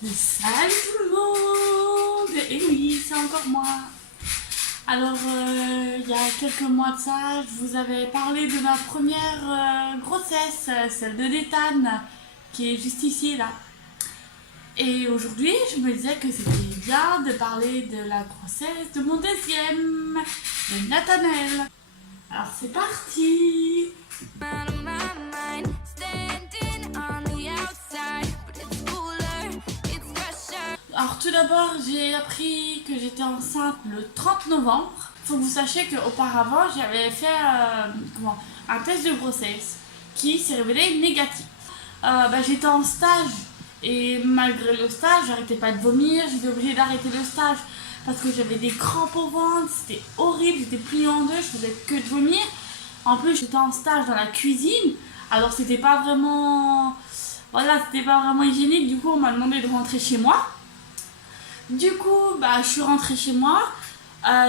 Salut tout le monde! Et oui, c'est encore moi. Alors, il y a quelques mois de ça, je vous avais parlé de ma première grossesse, celle de Nathan, qui est juste ici, là. Et aujourd'hui, je me disais que c'était bien de parler de la grossesse de mon deuxième, de Nathanaël. Alors, c'est parti! Alors tout d'abord, j'ai appris que j'étais enceinte le 30 novembre. Il faut que vous sachiez qu'auparavant, j'avais fait un test de grossesse qui s'est révélé négatif. J'étais en stage et malgré le stage, j'arrêtais pas de vomir. J'étais obligée d'arrêter le stage parce que j'avais des crampes au ventre. C'était horrible, j'étais pliée en deux, je faisais que de vomir. En plus, j'étais en stage dans la cuisine, alors c'était pas vraiment... Voilà, c'était pas vraiment hygiénique. Du coup, on m'a demandé de rentrer chez moi. Du coup, je suis rentrée chez moi.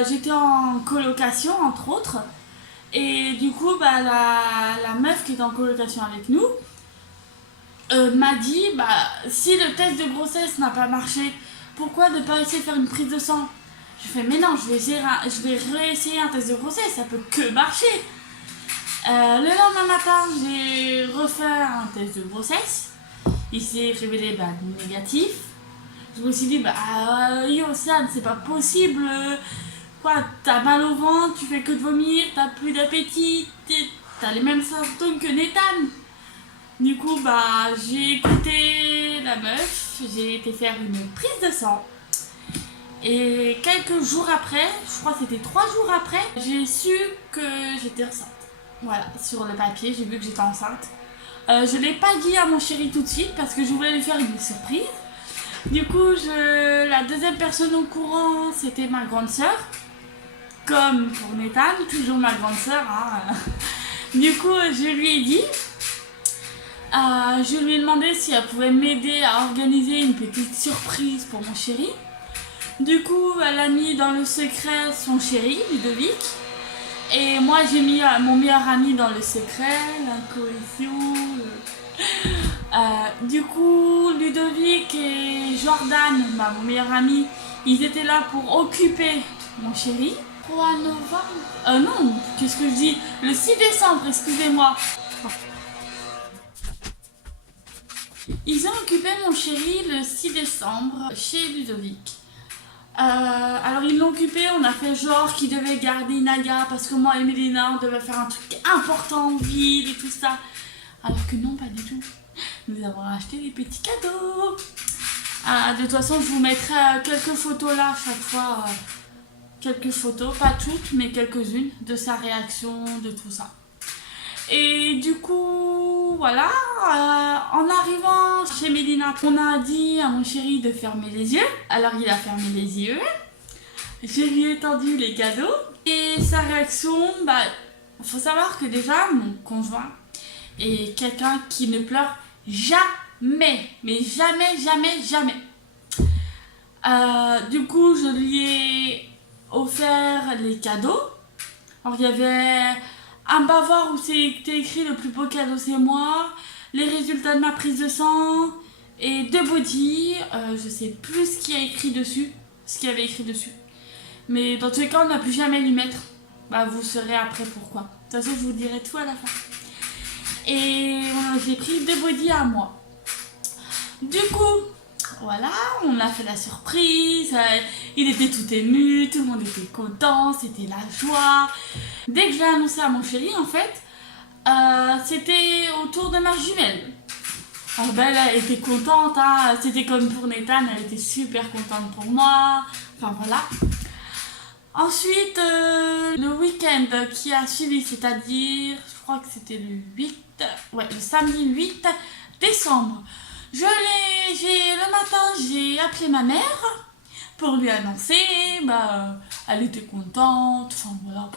J'étais en colocation, entre autres. Et du coup, la meuf qui est en colocation avec nous m'a dit, si le test de grossesse n'a pas marché, pourquoi ne pas essayer de faire une prise de sang? Je fais, mais non, je vais réessayer un test de grossesse, ça peut que marcher. Le lendemain matin, j'ai refait un test de grossesse. Il s'est révélé négatif. Je me suis dit, Océane, c'est pas possible. Quoi, t'as mal au ventre, tu fais que de vomir, t'as plus d'appétit, t'as les mêmes symptômes que Nathan. Du coup, j'ai écouté la meuf, j'ai été faire une prise de sang. Et quelques jours après, je crois que c'était 3 jours après, j'ai su que j'étais enceinte. Voilà, sur le papier, j'ai vu que j'étais enceinte. Je l'ai pas dit à mon chéri tout de suite parce que je voulais lui faire une surprise. Du coup, la deuxième personne au courant, c'était ma grande sœur. Comme pour Nathan, toujours ma grande sœur. Hein. Du coup, je lui ai dit, je lui ai demandé si elle pouvait m'aider à organiser une petite surprise pour mon chéri. Du coup, elle a mis dans le secret son chéri, Ludovic. Et moi, j'ai mis mon meilleur ami dans le secret, la cohésion. Du coup, Ludovic et Jordan, mon meilleur ami, ils étaient là pour occuper mon chéri. 3 novembre non, qu'est-ce que je dis? Le 6 décembre, excusez-moi. Ils ont occupé mon chéri le 6 décembre chez Ludovic. Alors ils l'ont occupé, on a fait genre qu'ils devaient garder Nadia parce que moi et Mélina on devait faire un truc important en ville et tout ça. Alors que non, pas du tout. Nous avons acheté des petits cadeaux. De toute façon, je vous mettrai quelques photos là, chaque fois. Quelques photos, pas toutes, mais quelques-unes de sa réaction, de tout ça. Et du coup, voilà, en arrivant chez Mélina, on a dit à mon chéri de fermer les yeux. Alors il a fermé les yeux. Je lui ai tendu les cadeaux. Et sa réaction, faut savoir que déjà, mon conjoint est quelqu'un qui ne pleure jamais. Mais jamais, jamais, jamais. Du coup, je lui ai offert les cadeaux. Alors, il y avait un bavard où c'était écrit le plus beau cadeau, c'est moi. Les résultats de ma prise de sang. Et 2 body. Je sais plus ce qu'il y a écrit dessus. Ce qu'il y avait écrit dessus. Mais dans tous les cas, on n'a plus jamais lui mettre. Vous saurez après pourquoi. De toute façon, je vous dirai tout à la fin. Et j'ai pris 2 body à moi. Du coup, voilà, on a fait la surprise. Il était tout ému, tout le monde était content, c'était la joie. Dès que je l'ai annoncé à mon chéri, en fait, c'était au tour de ma jumelle. Alors elle était contente, hein. C'était comme pour Nathan, elle était super contente pour moi. Enfin voilà. Ensuite, le week-end qui a suivi, c'est-à-dire, je crois que c'était le samedi 8 décembre. Le matin, j'ai appelé ma mère pour lui annoncer, elle était contente, enfin voilà.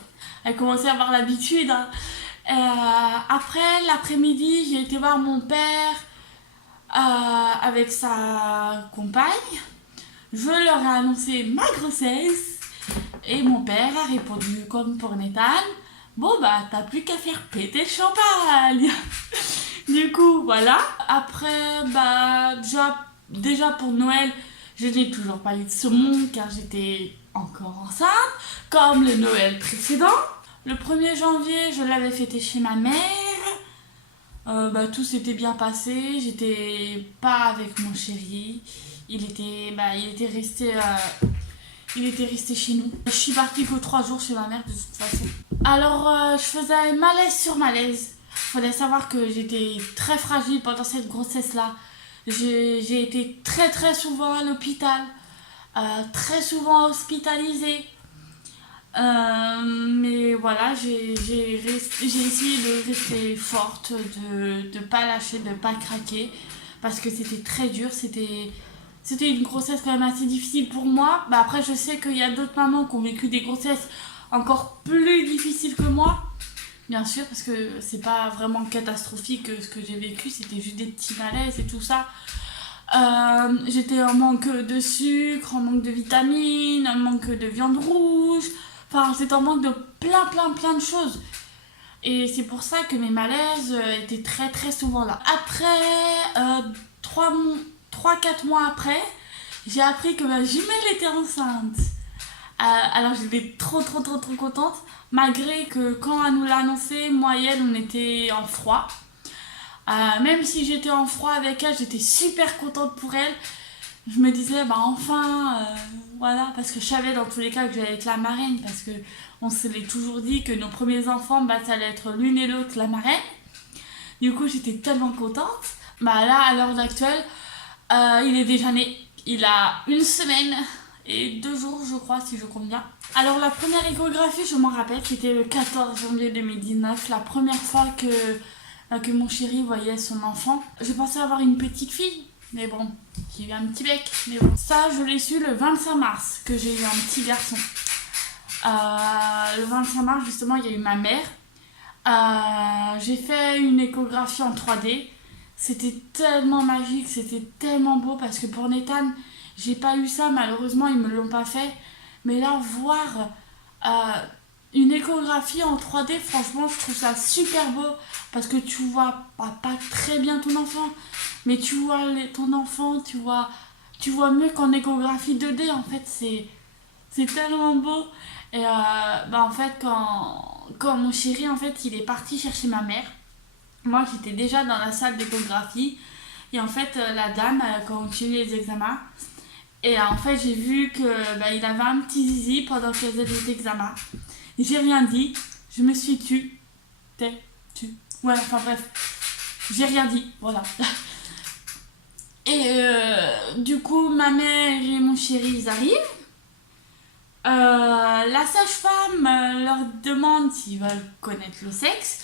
Elle commençait à avoir l'habitude. Hein. Après, l'après-midi, j'ai été voir mon père avec sa compagne. Je leur ai annoncé ma grossesse. Et mon père a répondu comme pour Nathan, bon t'as plus qu'à faire péter le champagne. Du coup voilà, après déjà déjà pour Noël, je n'ai toujours pas eu de saumon car j'étais encore enceinte, comme le Noël précédent. Le 1er janvier, je l'avais fêté chez ma mère. Tout s'était bien passé, j'étais pas avec mon chéri. Il était resté chez nous. Je suis partie que 3 jours chez ma mère de toute façon. Alors, je faisais malaise sur malaise. Fallait savoir que j'étais très fragile pendant cette grossesse-là. J'ai été très très souvent à l'hôpital, très souvent hospitalisée. Mais voilà, j'ai essayé de rester forte, de pas lâcher, de pas craquer, parce que c'était très dur, c'était une grossesse quand même assez difficile pour moi. Après, je sais qu'il y a d'autres mamans qui ont vécu des grossesses encore plus difficiles que moi, bien sûr, parce que c'est pas vraiment catastrophique ce que j'ai vécu, c'était juste des petits malaises et tout ça. J'étais en manque de sucre, en manque de vitamines, en manque de viande rouge. Enfin, c'était en manque de plein de choses. Et c'est pour ça que mes malaises étaient très très souvent là. Après, 3-4 mois après, j'ai appris que ma jumelle était enceinte. Alors j'étais trop contente. Malgré que quand elle nous l'a annoncé, moi et elle, on était en froid. Même si j'étais en froid avec elle, j'étais super contente pour elle. Je me disais, enfin, voilà, parce que je savais dans tous les cas que j'allais être la marraine, parce que on se l'est toujours dit que nos premiers enfants, ça allait être l'une et l'autre la marraine. Du coup, j'étais tellement contente. Là, à l'heure actuelle, il est déjà né. Il a 1 semaine et 2 jours, je crois, si je compte bien. Alors, la première échographie, je m'en rappelle, c'était le 14 janvier 2019, la première fois que mon chéri voyait son enfant. Je pensais avoir une petite fille. Mais bon, j'ai eu un petit bec. Mais bon, ça, je l'ai su le 25 mars, que j'ai eu un petit garçon. Le 25 mars, justement, il y a eu ma mère. J'ai fait une échographie en 3D. C'était tellement magique, c'était tellement beau, parce que pour Nathan, j'ai pas eu ça, malheureusement, ils me l'ont pas fait. Mais là, voir une échographie en 3D, franchement, je trouve ça super beau, parce que tu vois pas très bien ton enfant, mais tu vois ton enfant, tu vois mieux qu'en échographie 2D. En fait, c'est tellement beau. Et en fait, quand mon chéri, en fait, il est parti chercher ma mère, moi j'étais déjà dans la salle d'échographie, et en fait la dame a continué les examens, et en fait j'ai vu que il avait un petit zizi pendant qu'elle faisait les examens. J'ai rien dit, je me suis tue. Ouais, enfin bref, j'ai rien dit, voilà. Et du coup, ma mère et mon chéri, ils arrivent. La sage-femme leur demande s'ils veulent connaître le sexe.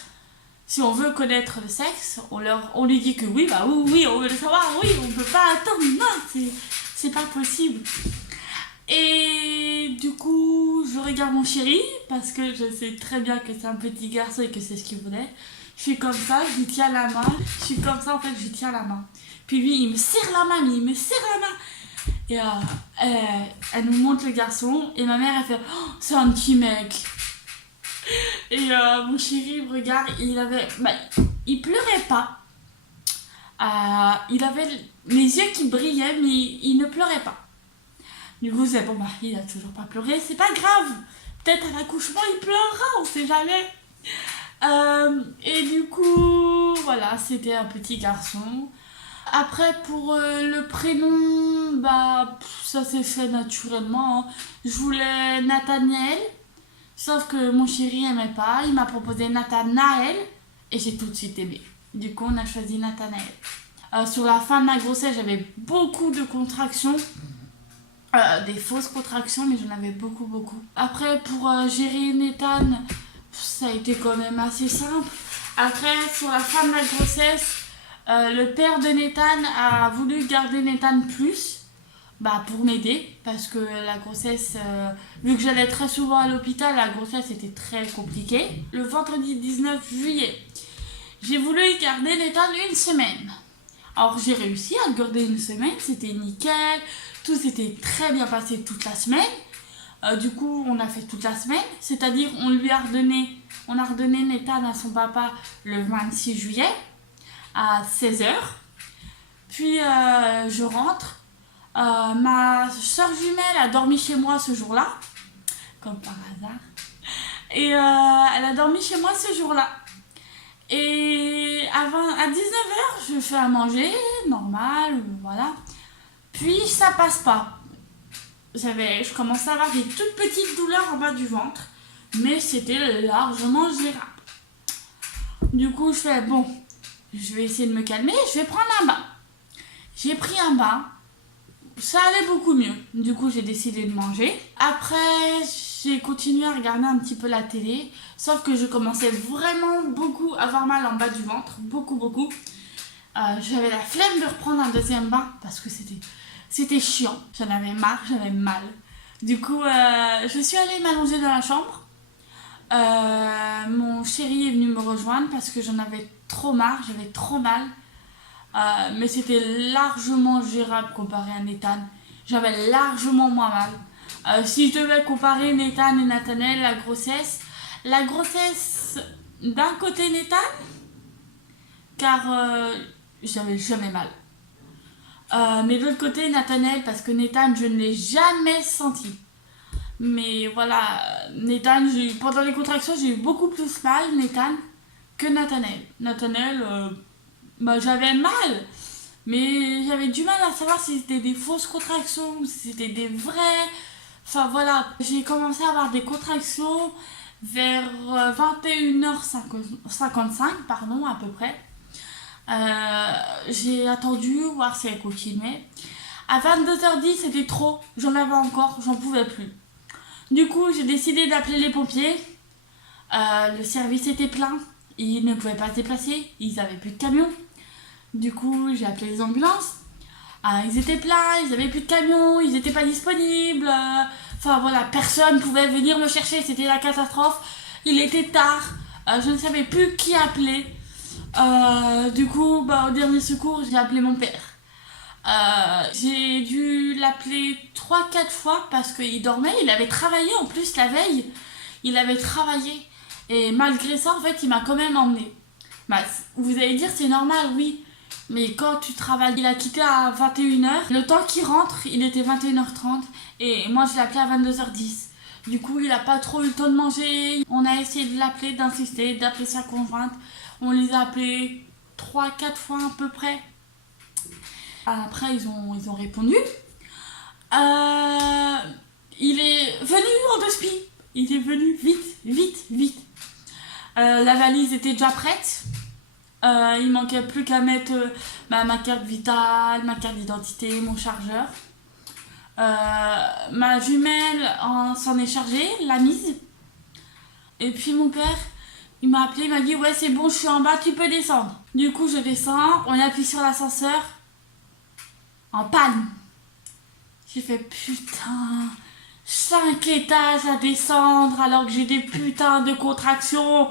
Si on veut connaître le sexe, on lui dit que oui, oui, on veut le savoir, oui, on peut pas attendre, non, c'est pas possible. Et du coup, je regarde mon chéri, parce que je sais très bien que c'est un petit garçon et que c'est ce qu'il voulait. Je suis comme ça, je lui tiens la main. Je suis comme ça, en fait, je lui tiens la main. Puis lui, il me serre la main, Et elle nous montre le garçon, et ma mère, elle fait oh, c'est un petit mec. Et mon chéri me regarde, il pleurait pas. Il avait les yeux qui brillaient, mais il ne pleurait pas. Du coup, c'est bon, il a toujours pas pleuré, c'est pas grave. Peut-être à l'accouchement, il pleurera, on sait jamais. Et du coup, voilà, c'était un petit garçon. Après, pour le prénom, ça s'est fait naturellement. Je voulais Nathaniel, sauf que mon chéri aimait pas. Il m'a proposé Nathanaël et j'ai tout de suite aimé. Du coup, on a choisi Nathanaël. Sur la fin de ma grossesse, j'avais beaucoup de contractions. Des fausses contractions, mais j'en avais beaucoup. Après, pour gérer Nathan, ça a été quand même assez simple. Après, sur la fin de ma grossesse, le père de Nathan a voulu garder Nathan plus pour m'aider, parce que la grossesse, vu que j'allais très souvent à l'hôpital, la grossesse était très compliquée. Le vendredi 19 juillet, j'ai voulu garder Nathan 1 semaine. Alors j'ai réussi à le garder 1 semaine, c'était nickel, tout s'était très bien passé toute la semaine. Du coup, on a fait toute la semaine, c'est-à-dire on a redonné Nathan à son papa le 26 juillet à 16h. Puis je rentre. Ma soeur jumelle a dormi chez moi ce jour-là, comme par hasard. Et elle a dormi chez moi ce jour-là. Et à 19h, je fais à manger, normal, voilà. Puis ça passe pas. Je commençais à avoir des toutes petites douleurs en bas du ventre, mais c'était largement gérable. Du coup, je fais bon, je vais essayer de me calmer, je vais prendre un bain. J'ai pris un bain, ça allait beaucoup mieux. Du coup, j'ai décidé de manger. Après, j'ai continué à regarder un petit peu la télé, sauf que je commençais vraiment beaucoup à avoir mal en bas du ventre, beaucoup. J'avais la flemme de reprendre un deuxième bain parce que c'était chiant. J'en avais marre, j'avais mal. Du coup, je suis allée m'allonger dans la chambre. Mon chéri est venu me rejoindre parce que j'en avais trop marre, j'avais trop mal. Mais c'était largement gérable comparé à Nathan. J'avais largement moins mal. Si je devais comparer Nathan et Nathanaël, la grossesse d'un côté Nathan, car j'avais jamais mal. Mais de l'autre côté Nathanaël, parce que Nathan, je ne l'ai jamais senti. Mais voilà, Nathan, pendant les contractions, j'ai eu beaucoup plus mal, Nathan, que Nathanaël. Nathanaël, j'avais mal, mais j'avais du mal à savoir si c'était des fausses contractions ou si c'était des vraies. Enfin voilà, j'ai commencé à avoir des contractions vers 21h55, pardon, à peu près. J'ai attendu voir si elle continuait. À 22h10, c'était trop, j'en avais encore, j'en pouvais plus. Du coup, j'ai décidé d'appeler les pompiers. Le service était plein, ils ne pouvaient pas se déplacer, ils n'avaient plus de camion. Du coup, j'ai appelé les ambulances. Ils étaient pleins, ils n'avaient plus de camion, ils n'étaient pas disponibles. Enfin voilà, personne ne pouvait venir me chercher, c'était la catastrophe. Il était tard, je ne savais plus qui appeler. Du coup, au dernier secours, j'ai appelé mon père. J'ai dû l'appeler 3-4 fois parce qu'il dormait, il avait travaillé en plus la veille. Il avait travaillé. Et malgré ça, en fait, il m'a quand même emmené. Vous allez dire, c'est normal, oui. Mais quand tu travailles, il a quitté à 21h. Le temps qu'il rentre, il était 21h30. Et moi, je l'ai appelé à 22h10. Du coup, il n'a pas trop eu le temps de manger. On a essayé de l'appeler, d'insister, d'appeler sa conjointe. On les a appelés 3-4 fois à peu près. Après, ils ont répondu. Il est venu en 2 spi. Il est venu vite. La valise était déjà prête. Il manquait plus qu'à mettre ma carte vitale, ma carte d'identité, mon chargeur. Ma jumelle s'en est chargée, l'a mise. Et puis mon père, il m'a appelé, il m'a dit ouais c'est bon, je suis en bas, tu peux descendre. Du coup je descends, on appuie sur l'ascenseur. En panne. J'ai fait putain, 5 étages à descendre alors que j'ai des putains de contractions.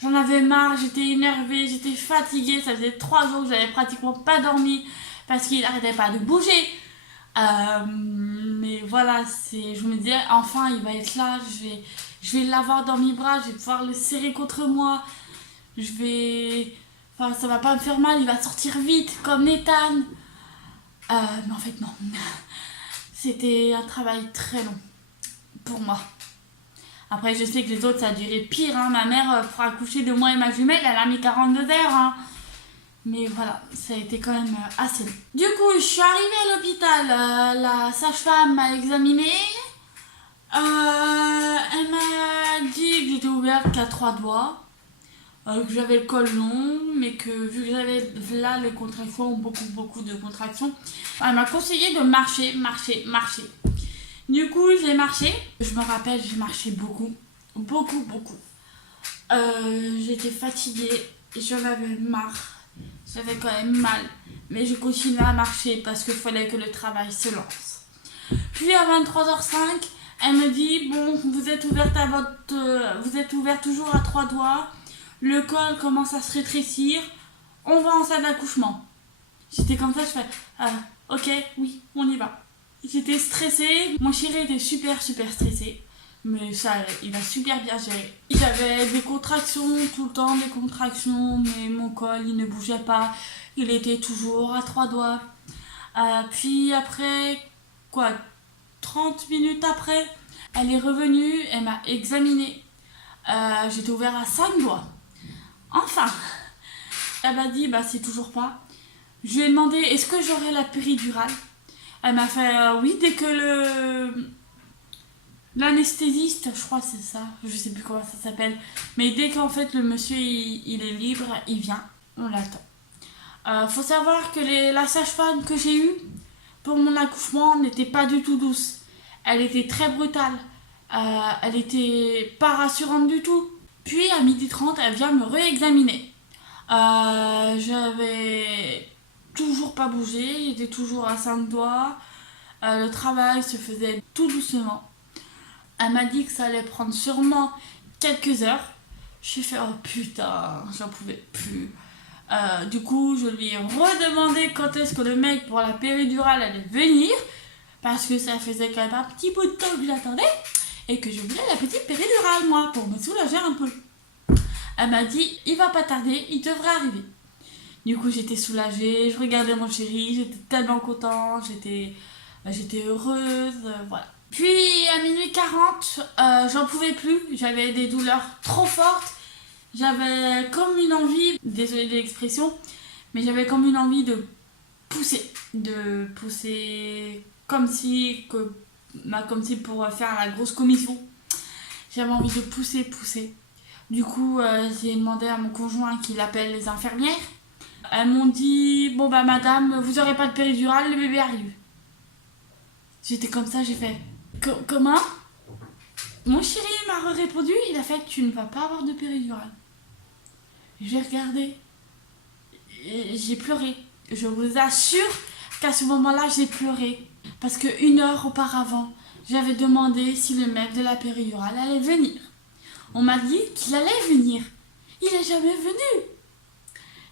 J'en avais marre, j'étais énervée, j'étais fatiguée. Ça faisait 3 jours que j'avais pratiquement pas dormi parce qu'il n'arrêtait pas de bouger. Mais voilà, je me disais enfin il va être là, je vais l'avoir dans mes bras, je vais pouvoir le serrer contre moi. Enfin, ça va pas me faire mal, il va sortir vite comme Nathan. Mais en fait non. C'était un travail très long pour moi. Après je sais que les autres ça a duré pire, hein. Ma mère pour accoucher de moi et ma jumelle elle a mis 42 heures. Hein. Mais voilà, ça a été quand même assez long. Du coup je suis arrivée à l'hôpital, la sage-femme m'a examinée. Elle m'a dit que j'étais ouverte qu'à 3 doigts. Que j'avais le col long, mais que vu que j'avais là les contractions, beaucoup de contractions, elle m'a conseillé de marcher. Du coup, j'ai marché. Je me rappelle, j'ai marché beaucoup. J'étais fatiguée, j'en avais marre, j'avais quand même mal, mais je continuais à marcher parce qu'il fallait que le travail se lance. Puis à 23h05, elle me dit bon, vous êtes ouverte toujours à 3 doigts. Le col commence à se rétrécir. On va en salle d'accouchement. J'étais comme ça, je fais ok, oui, on y va. J'étais stressée. Mon chéri était super stressé. Mais ça, il a super bien géré. J'avais des contractions, tout le temps des contractions, mais mon col, il ne bougeait pas. Il était toujours à trois doigts. Puis après, quoi, 30 minutes après, elle est revenue, elle m'a examinée. J'étais ouvert à 5 doigts. Enfin, elle m'a dit, bah c'est toujours pas. Je lui ai demandé, est-ce que j'aurais la péridurale? Elle m'a fait, oui, dès que l'anesthésiste, je crois que c'est ça, je sais plus comment ça s'appelle, mais dès qu'en fait le monsieur il est libre, il vient, on l'attend. Faut savoir que la sage-femme que j'ai eue pour mon accouchement n'était pas du tout douce. Elle était très brutale. Elle était pas rassurante du tout. Puis à 12h30, elle vient me réexaminer. J'avais toujours pas bougé, j'étais toujours à 5 doigts. Le travail se faisait tout doucement. Elle m'a dit que ça allait prendre sûrement quelques heures. J'ai fait oh putain, j'en pouvais plus. Du coup, je lui ai redemandé quand est-ce que le mec pour la péridurale allait venir. Parce que ça faisait quand même un petit bout de temps que j'attendais. Et que je voulais la petite péridurale, moi, pour me soulager un peu. Elle m'a dit, il va pas tarder, il devrait arriver. Du coup, j'étais soulagée, je regardais mon chéri, j'étais tellement contente, j'étais heureuse, voilà. Puis à 12h40, j'en pouvais plus, j'avais des douleurs trop fortes. J'avais comme une envie, désolée de l'expression, mais j'avais comme une envie de pousser comme si pour faire la grosse commission. J'avais envie de pousser. Du coup, j'ai demandé à mon conjoint qu'il appelle les infirmières. Elles m'ont dit, bon bah madame, vous aurez pas de péridurale, le bébé arrive. J'étais comme ça, j'ai fait, comment? Mon chéri m'a répondu, il a fait, tu ne vas pas avoir de péridurale. J'ai regardé, et j'ai pleuré. Je vous assure qu'à ce moment-là, j'ai pleuré. Parce que 1 heure auparavant, j'avais demandé si le mec de la péridurale allait venir. On m'a dit qu'il allait venir. Il n'est jamais venu.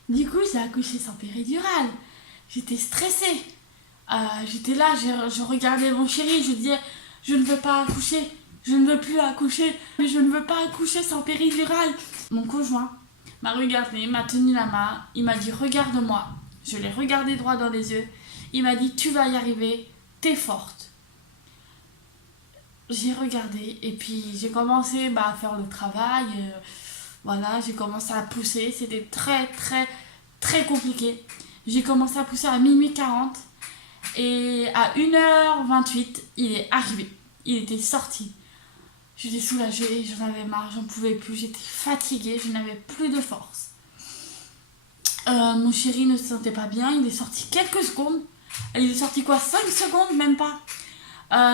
Du coup, j'ai accouché sans péridurale. J'étais stressée. J'étais là, je regardais mon chéri, je disais, je ne veux pas accoucher. Je ne veux plus accoucher, mais je ne veux pas accoucher sans péridurale. Mon conjoint m'a regardé, m'a tenu la main, il m'a dit regarde-moi. Je l'ai regardé droit dans les yeux. Il m'a dit tu vas y arriver, t'es forte. J'ai regardé et puis j'ai commencé à faire le travail. Voilà, j'ai commencé à pousser. C'était très très très compliqué. J'ai commencé à pousser à 12h40 et à 1h28, il est arrivé. Il était sorti. J'étais soulagée, j'en avais marre, j'en pouvais plus, j'étais fatiguée, je n'avais plus de force. Mon chéri ne se sentait pas bien, il est sorti quelques secondes. Il est sorti quoi, 5 secondes, même pas.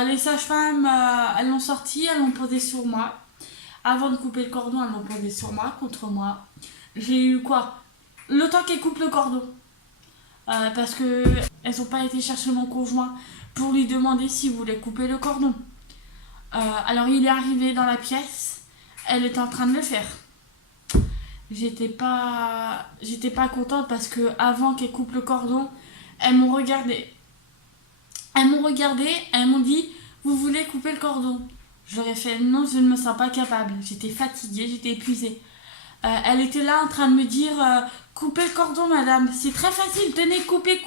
Les sages-femmes, elles l'ont sorti, elles l'ont posé sur moi. Avant de couper le cordon, elles l'ont posé sur moi, contre moi. J'ai eu quoi, le temps qu'elles coupent le cordon. Parce que elles n'ont pas été chercher mon conjoint pour lui demander s'il voulait couper le cordon. Alors il est arrivé dans la pièce, elle était en train de le faire. J'étais pas contente parce que avant qu'elle coupe le cordon, elles m'ont regardé. Elles m'ont dit vous voulez couper le cordon? J'aurais fait non, je ne me sens pas capable. J'étais fatiguée, j'étais épuisée. Elle était là en train de me dire coupez le cordon madame, c'est très facile, tenez, coupez.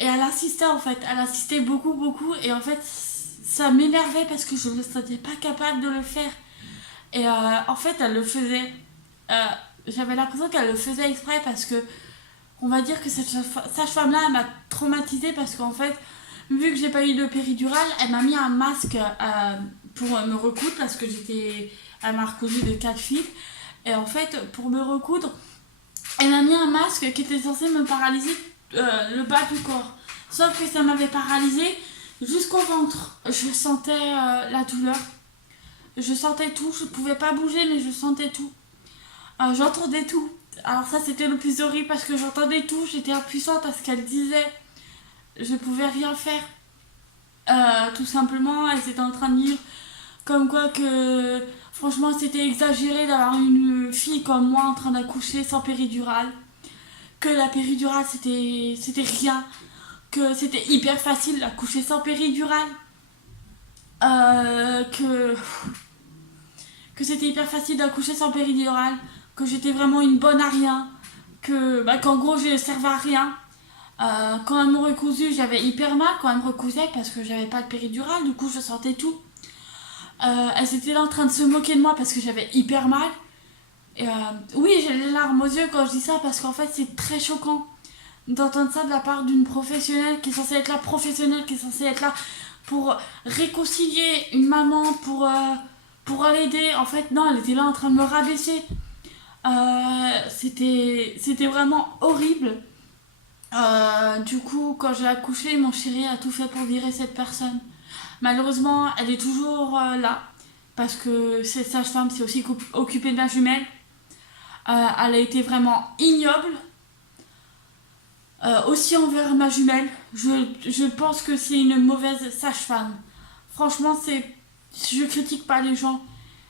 Et elle insistait en fait, elle insistait beaucoup et en fait ça m'énervait parce que je ne me sentais pas capable de le faire. Et en fait, elle le faisait. J'avais l'impression qu'elle le faisait exprès parce que, on va dire que cette sage-femme-là, elle m'a traumatisée parce qu'en fait, vu que j'ai pas eu de péridurale, elle m'a mis un masque pour me recoudre parce que elle m'a recousu de 4 fils. Et en fait, pour me recoudre, elle m'a mis un masque qui était censé me paralyser le bas du corps. Sauf que ça m'avait paralysée jusqu'au ventre. Je sentais la douleur. Je sentais tout. Je pouvais pas bouger, mais je sentais tout. J'entendais tout. Alors ça, c'était le plus horrible parce que j'entendais tout. J'étais impuissante à ce qu'elle disait. Je pouvais rien faire. Tout simplement, elle était en train de dire comme quoi que franchement, c'était exagéré d'avoir une fille comme moi en train d'accoucher sans péridurale. Que la péridurale, c'était rien. Que c'était hyper facile d'accoucher sans péridurale. que c'était hyper facile d'accoucher sans péridurale, que j'étais vraiment une bonne à rien, qu'en gros je ne servais à rien. Quand elle me recousait, j'avais hyper mal quand elle me recousait parce que j'avais pas de péridurale, du coup je sentais tout. Elle était là en train de se moquer de moi parce que j'avais hyper mal. Et oui, j'ai les larmes aux yeux quand je dis ça parce qu'en fait c'est très choquant d'entendre ça de la part d'une professionnelle qui est censée être là, professionnelle qui est censée être là pour réconcilier une maman, pour l'aider. En fait, non, elle était là en train de me rabaisser. C'était vraiment horrible. Du coup, quand j'ai accouché, mon chéri a tout fait pour virer cette personne. Malheureusement, elle est toujours là parce que cette sage-femme s'est aussi occupée de ma jumelle. Elle a été vraiment ignoble. Aussi envers ma jumelle. Je pense que c'est une mauvaise sage-femme. Franchement, je critique pas les gens,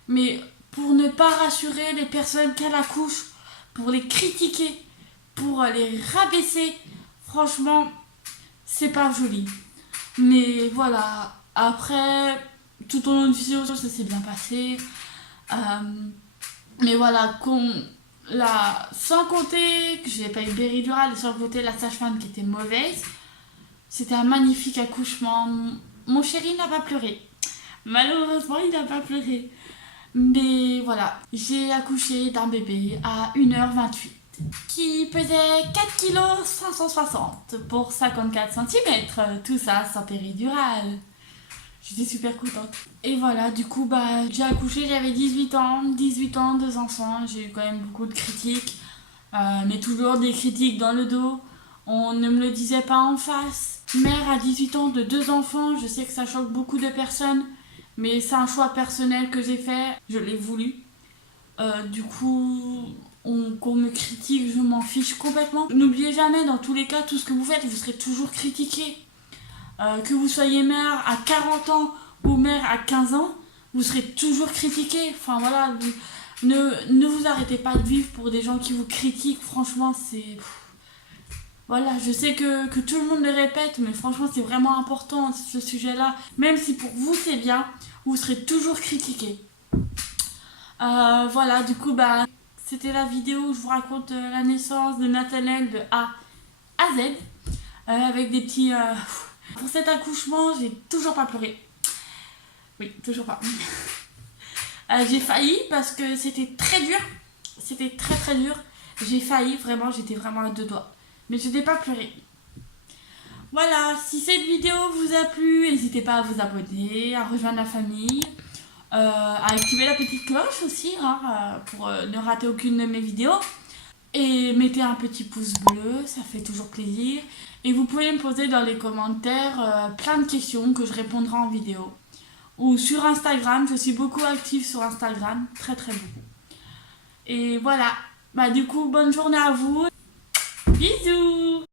mais pour ne pas rassurer les personnes qu'elle accouche, pour les critiquer, pour les rabaisser, franchement, c'est pas joli. Mais voilà, après, tout au long du séjour, ça s'est bien passé. Mais voilà, sans compter que j'ai pas eu péridurale et sans compter la sage-femme qui était mauvaise, c'était un magnifique accouchement. Mon chéri n'a pas pleuré. Malheureusement, il n'a pas pleuré. Mais voilà, j'ai accouché d'un bébé à 1h28 qui pesait 4 kg 560 pour 54 cm. Tout ça sans péridurale. J'étais super contente. Et voilà, du coup, j'ai accouché, j'avais 18 ans, 2 enfants. J'ai eu quand même beaucoup de critiques, mais toujours des critiques dans le dos. On ne me le disait pas en face. Mère à 18 ans de 2 enfants, je sais que ça choque beaucoup de personnes, mais c'est un choix personnel que j'ai fait, je l'ai voulu. Du coup, qu'on me critique, je m'en fiche complètement. N'oubliez jamais, dans tous les cas, tout ce que vous faites, vous serez toujours critiqué. Que vous soyez mère à 40 ans ou mère à 15 ans, vous serez toujours critiqué. Enfin voilà, ne vous arrêtez pas de vivre pour des gens qui vous critiquent. Franchement, c'est... Voilà, je sais que tout le monde le répète, mais franchement, c'est vraiment important ce sujet-là. Même si pour vous, c'est bien, vous serez toujours critiqué. Voilà, du coup, c'était la vidéo où je vous raconte la naissance de Nathanaël de A à Z. Avec des petits... Pour cet accouchement, j'ai toujours pas pleuré. Oui, toujours pas. J'ai failli parce que c'était très dur. C'était très très dur. J'ai failli, vraiment, j'étais vraiment à 2 doigts. Mais je n'ai pas pleuré. Voilà, si cette vidéo vous a plu, n'hésitez pas à vous abonner, à rejoindre la famille, à activer la petite cloche aussi, pour ne rater aucune de mes vidéos. Et mettez un petit pouce bleu, ça fait toujours plaisir. Et vous pouvez me poser dans les commentaires plein de questions que je répondrai en vidéo. Ou sur Instagram, je suis beaucoup active sur Instagram, très très beaucoup. Et voilà, du coup, bonne journée à vous. Bisous!